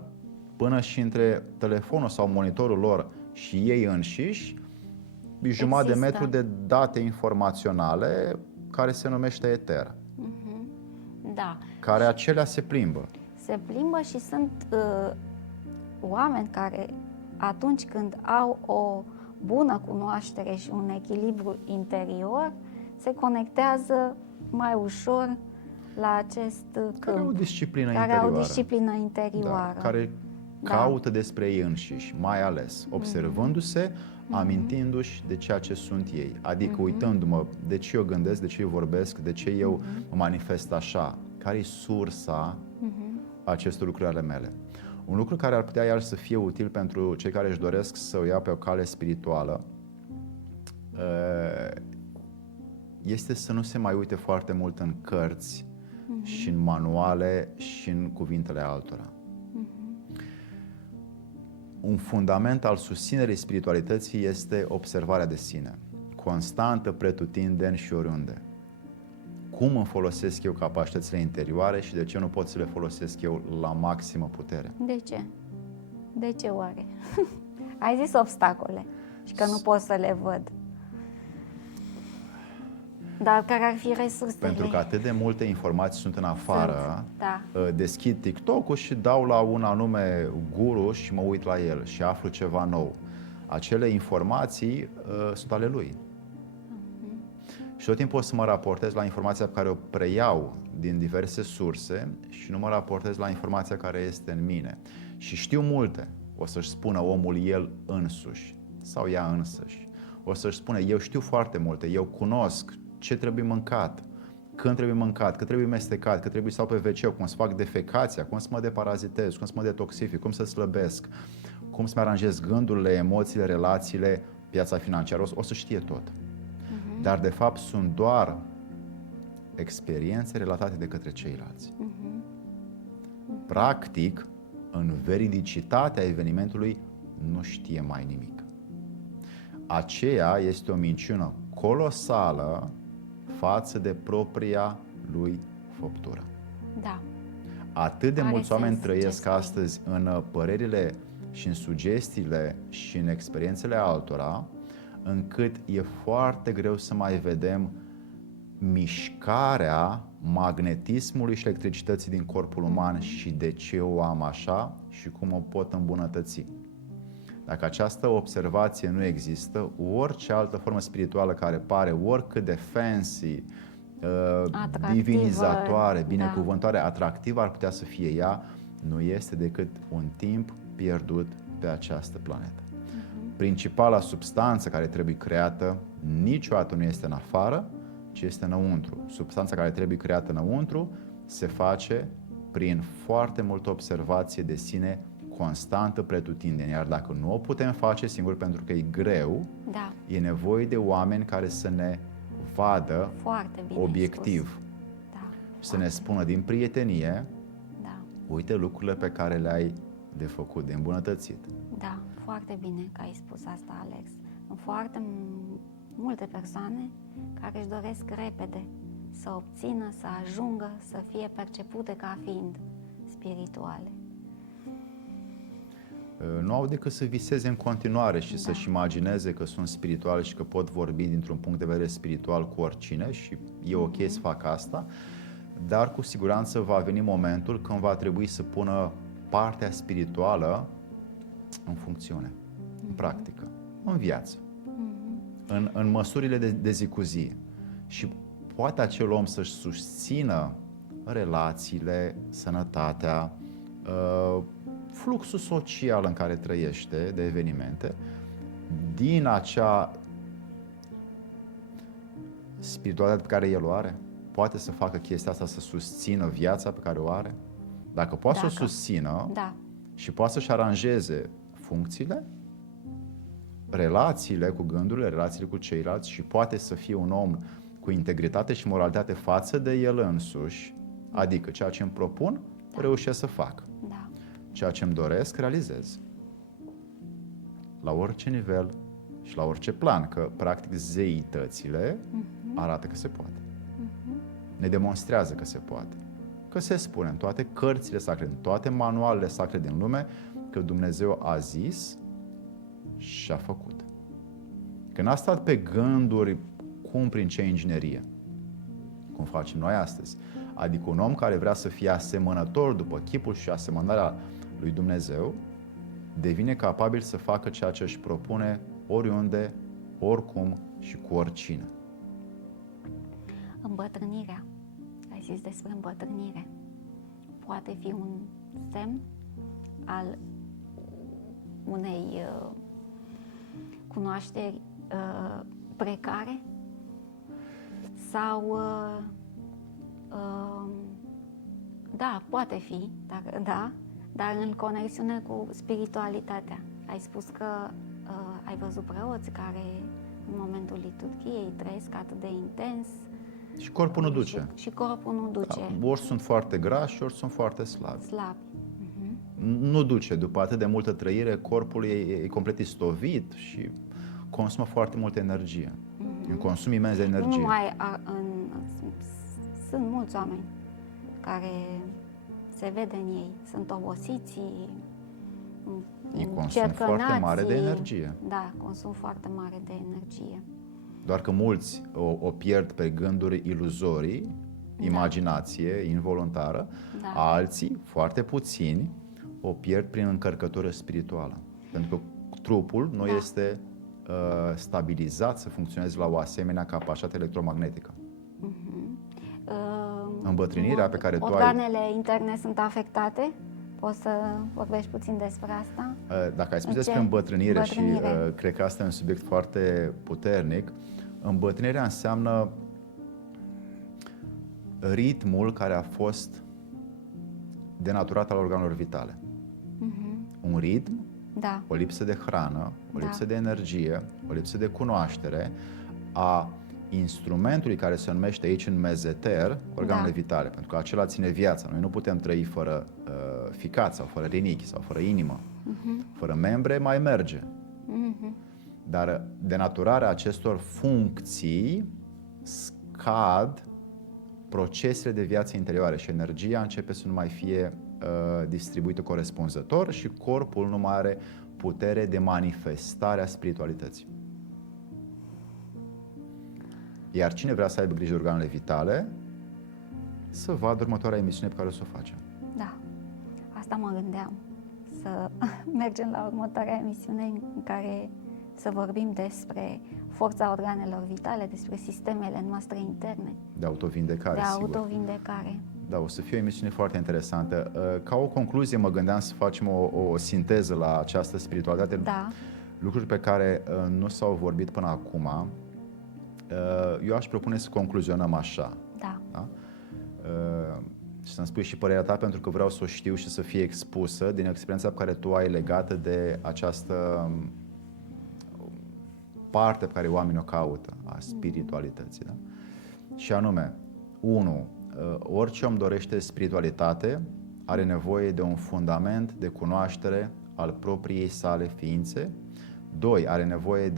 până și între telefonul sau monitorul lor și ei înșiși, jumătate de metru de date informaționale care se numește eter. Da. Care acelea se plimbă. Se plimbă și sunt oameni care atunci când au o bună cunoaștere și un echilibru interior, se conectează mai ușor la acest câmp. Care au o disciplină interioară. Da, care caută despre ei înșiși, mai ales observându-se, amintindu-și de ceea ce sunt ei. Adică uitându-mă de ce eu gândesc, de ce eu vorbesc, de ce eu mă manifest așa, care e sursa acestor lucruri ale mele. Un lucru care ar putea iar să fie util pentru cei care își doresc să o ia pe o cale spirituală este să nu se mai uite foarte mult în cărți și în manuale și în cuvintele altora. Un fundament al susținerii spiritualității este observarea de sine, constantă, pretutindeni și oriunde. Cum îmi folosesc eu capacitățile interioare și de ce nu pot să le folosesc eu la maximă putere? De ce? De ce oare? Ai zis obstacole și că nu pot să le văd. Dar care ar fi resursele? Pentru că atât de multe informații sunt în afară, deschid TikTok-ul și dau la un anume guru și mă uit la el și aflu ceva nou. Acele informații sunt ale lui. Și tot timpul o să mă raportez la informația pe care o preiau din diverse surse și nu mă raportez la informația care este în mine. Și știu multe. O să-și spună omul el însuși sau ea însăși. O să-și spună, eu știu foarte multe, eu cunosc ce trebuie mâncat, când trebuie mâncat, cât trebuie mestecat, cât trebuie să stau pe WC, cum să fac defecația, cum să mă deparazitez, cum să mă detoxific, cum să slăbesc, cum să-mi aranjez gândurile, emoțiile, relațiile, piața financiară. O să știe tot. Dar de fapt sunt doar experiențe relatate de către ceilalți. Practic, în veridicitatea evenimentului nu știe mai nimic. Aceea este o minciună colosală față de propria lui făptură. Da. Atât de mulți oameni trăiesc astăzi în părerile și în sugestiile și în experiențele altora, încât e foarte greu să mai vedem mișcarea magnetismului și electricității din corpul uman și de ce o am așa și cum o pot îmbunătăți. Dacă această observație nu există, orice altă formă spirituală care pare oricât de fancy, divinizatoare, binecuvântare, atractivă ar putea să fie ea, nu este decât un timp pierdut pe această planetă. Principala substanță care trebuie creată niciodată nu este în afară, ci este înăuntru. Substanța care trebuie creată înăuntru se face prin foarte multă observație de sine constantă, pretutindeni. Iar dacă nu o putem face singur pentru că e greu, e nevoie de oameni care să ne vadă obiectiv. Să ne spună din prietenie, uite lucrurile pe care le-ai de făcut, de îmbunătățit. Da, foarte bine că ai spus asta, Alex. Sunt foarte multe persoane care își doresc repede să obțină, să ajungă, să fie percepute ca fiind spirituale. Nu au decât să viseze în continuare și să-și imagineze că sunt spirituale și că pot vorbi dintr-un punct de vedere spiritual cu oricine și e ok să fac asta, dar cu siguranță va veni momentul când va trebui să pună partea spirituală în funcțiune, în practică, în viață, în măsurile de zi cu zi. Și poate acel om să-și susțină relațiile, sănătatea, fluxul social în care trăiește de evenimente, din acea spiritualitate pe care el o are. Poate să facă chestia asta, să susțină viața pe care o are. Dacă poate să o susțină și poate să-și aranjeze funcțiile, relațiile cu gândurile, relațiile cu ceilalți și poate să fie un om cu integritate și moralitate față de el însuși, adică ceea ce îmi propun, reușesc să fac. Ceea ce îmi doresc, realizez. La orice nivel și la orice plan, că practic zeitățile arată că se poate. Ne demonstrează că se poate. Că se spune în toate cărțile sacre, în toate manualele sacre din lume, că Dumnezeu a zis și a făcut. Că n-a stat pe gânduri cum, prin ce inginerie, cum facem noi astăzi. Adică un om care vrea să fie asemănător după chipul și asemănarea lui Dumnezeu, devine capabil să facă ceea ce își propune oriunde, oricum și cu oricine. Îmbătrânirea. Ai zis despre îmbătrânire. Poate fi un semn al unei cunoașteri precare sau da, poate fi, dar în conexiune cu spiritualitatea. Ai spus că ai văzut preoți care în momentul liturghiei trăiesc atât de intens. Și corpul nu duce. Și corpul nu duce. Da, ori sunt foarte grași, ori sunt foarte slabi. Nu duce. După atât de multă trăire, corpul e complet istovit și consumă foarte multă energie. Un consum imens de energie. Nu numai sunt mulți oameni care se vede în ei. Sunt obosiți, consum foarte mare de energie. Da, consum foarte mare de energie. Doar că mulți o pierd pe gânduri iluzorii, imaginație involuntară, alții, foarte puțini, o pierd prin încărcătură spirituală. Pentru că trupul nu este stabilizat să funcționeze la o asemenea capacitate electromagnetică. Îmbătrânirea pe care tu ai... Organele interne sunt afectate? Poți să vorbești puțin despre asta? Dacă ai spus despre îmbătrânire și cred că asta e un subiect foarte puternic, îmbătrânirea înseamnă ritmul care a fost denaturat al organelor vitale. Un ritm, o lipsă de hrană, o lipsă de energie, o lipsă de cunoaștere a instrumentului care se numește aici în mezeter organele vitale, pentru că acela ține viața. Noi nu putem trăi fără ficat sau fără rinichi sau fără inimă. Fără membre mai merge. Dar denaturarea acestor funcții scad procesele de viață interioare și energia începe să nu mai fie distribuită corespunzător și corpul nu mai are putere de manifestare a spiritualității. Iar cine vrea să aibă grijă de organele vitale, să vadă următoarea emisiune pe care o să o facem. Da, asta mă gândeam, să mergem la următoarea emisiune în care să vorbim despre forța organelor vitale, despre sistemele noastre interne. De autovindecare, sigur. De autovindecare. Da, o să fie o emisiune foarte interesantă. Ca o concluzie, mă gândeam să facem o sinteză la această spiritualitate. Da. Lucruri pe care nu s-au vorbit până acum. Eu aș propune să concluzionăm așa. Da. Da? Și să-mi spui și părerea ta, pentru că vreau să o știu și să fie expusă din experiența pe care tu ai legată de această parte pe care oamenii o caută, a spiritualității. Da? Și anume, 1. Orice om dorește spiritualitate are nevoie de un fundament de cunoaștere al propriei sale ființe. 2. Are nevoie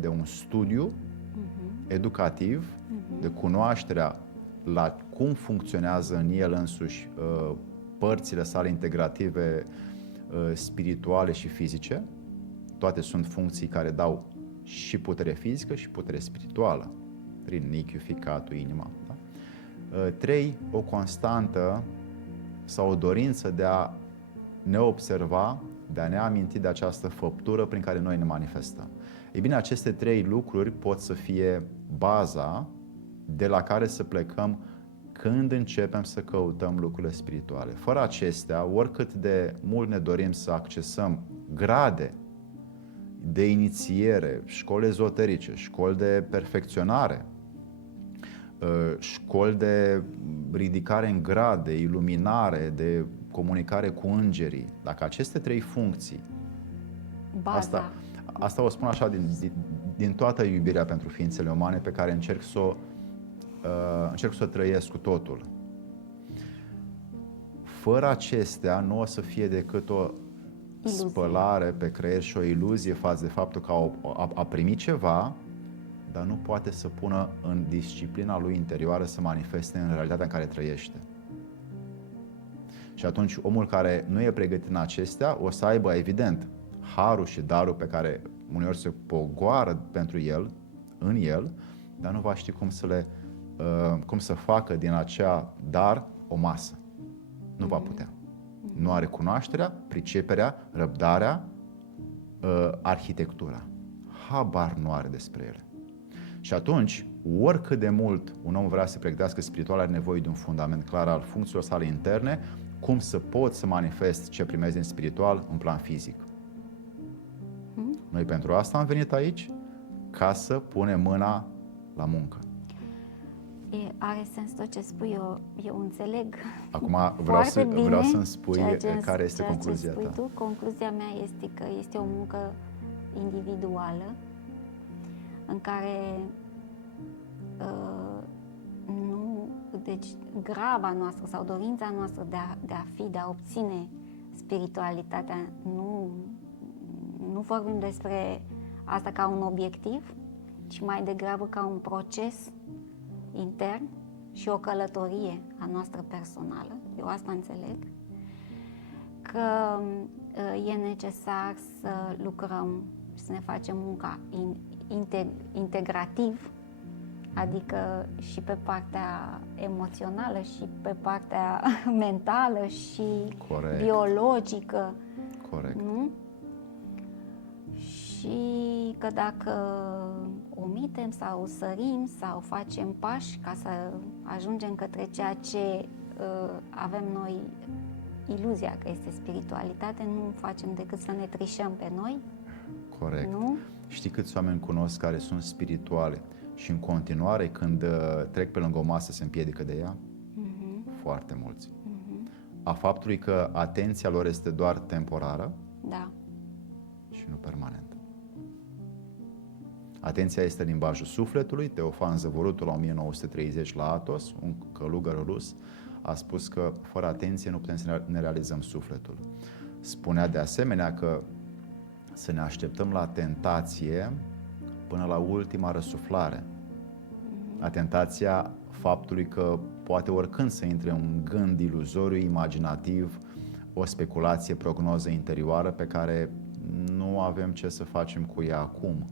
de un studiu educativ, de cunoașterea la cum funcționează în el însuși părțile sale integrative spirituale și fizice. Toate sunt funcții care dau și putere fizică și putere spirituală, rinichiul, ficatul, inima. Da? 3. O constantă sau o dorință de a ne observa, de a ne aminti de această făptură prin care noi ne manifestăm. Ei bine, aceste 3 lucruri pot să fie baza de la care să plecăm când începem să căutăm lucrurile spirituale. Fără acestea, oricât de mult ne dorim să accesăm grade de inițiere, școli ezoterice, școli de perfecționare, școli de ridicare în grad, de iluminare, de comunicare cu îngerii, dacă aceste 3 funcții, asta o spun așa din toată iubirea pentru ființele umane pe care încerc să o trăiesc cu totul. Fără acestea nu o să fie decât o spălare pe creier și o iluzie față de faptul că a primit ceva, dar nu poate să pună în disciplina lui interioară să manifeste în realitatea în care trăiește. Și atunci omul care nu e pregătit în acestea o să aibă, evident, harul și darul pe care uneori se pogoară pentru el, în el, dar nu va ști cum să facă din acea dar o masă. Nu va putea. Nu are cunoașterea, priceperea, răbdarea, arhitectura. Habar nu are despre ele. Și atunci, oricât de mult un om vrea să pregătească spiritual, are nevoie de un fundament clar al funcțiilor sale interne, cum să pot să manifest ce primesc din spiritual în plan fizic. Noi pentru asta am venit aici, ca să punem mâna la muncă. Are sens tot ce spui, eu înțeleg. Acum vreau să-mi spui care este concluzia ta. Tu. Concluzia mea este că este o muncă individuală în care deci graba noastră sau dorința noastră de a fi, de a obține spiritualitatea, nu vorbim despre asta ca un obiectiv, ci mai degrabă ca un proces intern și o călătorie a noastră personală. Eu asta înțeleg, că e necesar să lucrăm și să ne facem munca integrativ, adică și pe partea emoțională și pe partea mentală și biologică. Corect. Nu? Și că dacă omitem sau sărim sau facem pași ca să ajungem către ceea ce avem noi iluzia că este spiritualitate, nu facem decât să ne trișăm pe noi. Corect. Nu? Știi câți oameni cunosc care sunt spirituale și în continuare când trec pe lângă o masă se împiedică de ea? Foarte mulți. A faptului că atenția lor este doar temporară, da, și nu permanentă. Atenția este limbajul sufletului. Teofan Zăvorutul, la 1930, la Athos, un călugăr rus, a spus că fără atenție nu putem să ne realizăm sufletul. Spunea de asemenea că să ne așteptăm la tentație până la ultima răsuflare. La tentația faptului că poate oricând să intre un gând iluzoriu, imaginativ, o speculație, prognoză interioară pe care nu avem ce să facem cu ea acum.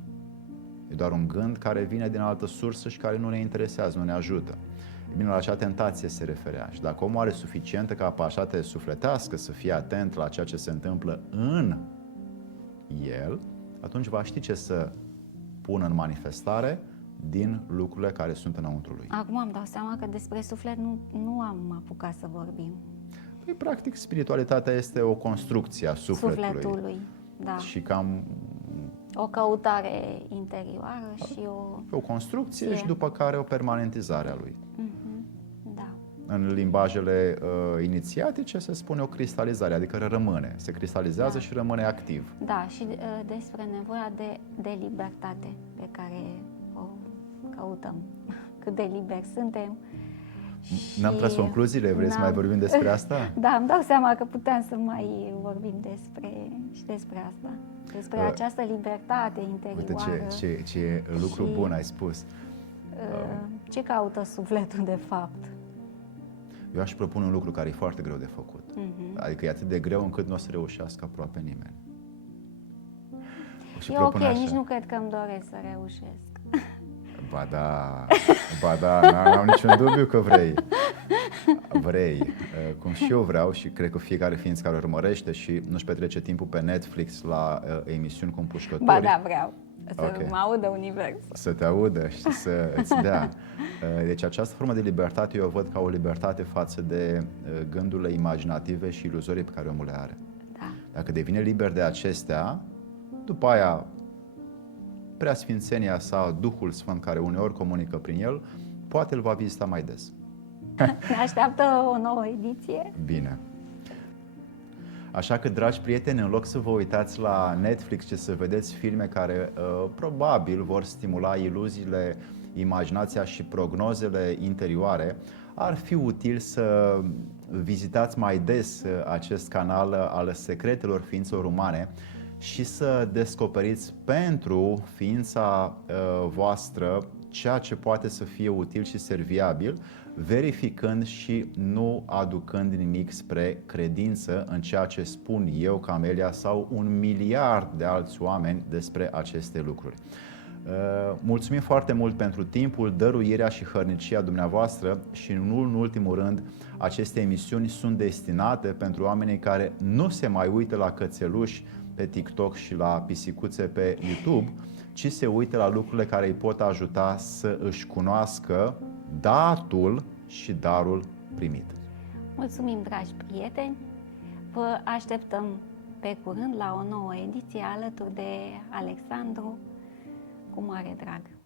E doar un gând care vine din altă sursă și care nu ne interesează, nu ne ajută. E bine, la acea tentație se referea. Și dacă omul are suficientă capacitate sufletească să fie atent la ceea ce se întâmplă în el, atunci va ști ce să pună în manifestare din lucrurile care sunt înăuntru lui. Acum îmi dau seama că despre suflet nu am apucat să vorbim. Păi, practic, spiritualitatea este o construcție a sufletului. Da. Și cam O căutare interioară și o construcție și după care o permanentizare a lui. Da. În limbajele inițiatice se spune o cristalizare, adică rămâne, se cristalizează și rămâne activ. Da, și despre nevoia de libertate pe care o căutăm. Cât de liberi suntem. N-am tras concluziile, vrei să mai vorbim despre asta? Da, îmi dau seama că puteam să mai vorbim despre asta. Despre această libertate interioară. Uite ce lucru bun ai spus. Ce caută sufletul de fapt? Eu aș propune un lucru care e foarte greu de făcut. Adică e atât de greu încât nu o să reușească aproape nimeni. E ok, nici nu cred că îmi doresc să reușesc. Ba da, n-am niciun dubiu că vrei. Cum și eu vreau și cred că fiecare ființă care urmărește și nu-și petrece timpul pe Netflix la emisiuni cu împușcături. Ba da, vreau. Să mă audă universul. Să te audă și să îți dea. Deci această formă de libertate eu o văd ca o libertate față de gândurile imaginative și iluzorii pe care omul le are. Da. Dacă devine liber de acestea, după aia preasfințenia sa, Duhul Sfânt care uneori comunică prin el, poate îl va vizita mai des. Ne așteaptă o nouă ediție? Bine. Așa că, dragi prieteni, în loc să vă uitați la Netflix și să vedeți filme care probabil vor stimula iluziile, imaginația și prognozele interioare, ar fi util să vizitați mai des acest canal al secretelor ființelor umane și să descoperiți pentru ființa voastră ceea ce poate să fie util și serviabil, verificând și nu aducând nimic spre credință în ceea ce spun eu, Camelia, sau 1 miliard de alți oameni despre aceste lucruri. Mulțumim foarte mult pentru timpul, dăruirea și hărnicia dumneavoastră și, nu în ultimul rând, aceste emisiuni sunt destinate pentru oamenii care nu se mai uită la cățeluși pe TikTok și la pisicuțe pe YouTube, ci se uită la lucrurile care îi pot ajuta să își cunoască datul și darul primit. Mulțumim, dragi prieteni! Vă așteptăm pe curând la o nouă ediție alături de Alexandru, cu mare drag.